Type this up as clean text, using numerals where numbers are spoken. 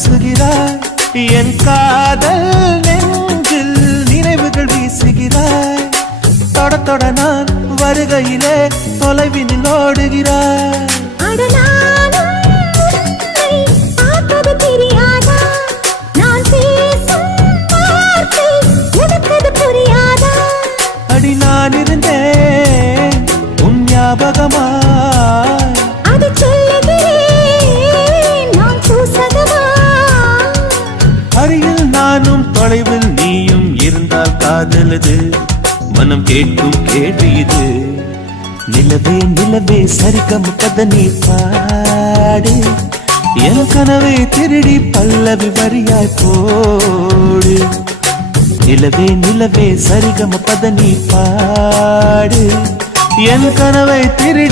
பூசுகிறாய் என் காதல் நெஞ்சில் நினைவுகள் வீசுகிறாய் தொட தொட நான் வருகையிலே தொலைவினில் ஓடுகிறாய் அடி நான் இருந்தேன் உன் ஞாபகமாய் அருகில் நானும் தொலைவில் நீயும் இருந்தால் காதலது மனம் கேட்கும் கேள்வி இது நிலவே நிலவே சரிகம் கதனி பாடு என் கனவை திருடி பல்லவி வரியாய் போடு நிலவே நிலவே சரிகம பதனி பாடு என் கனவை திருடி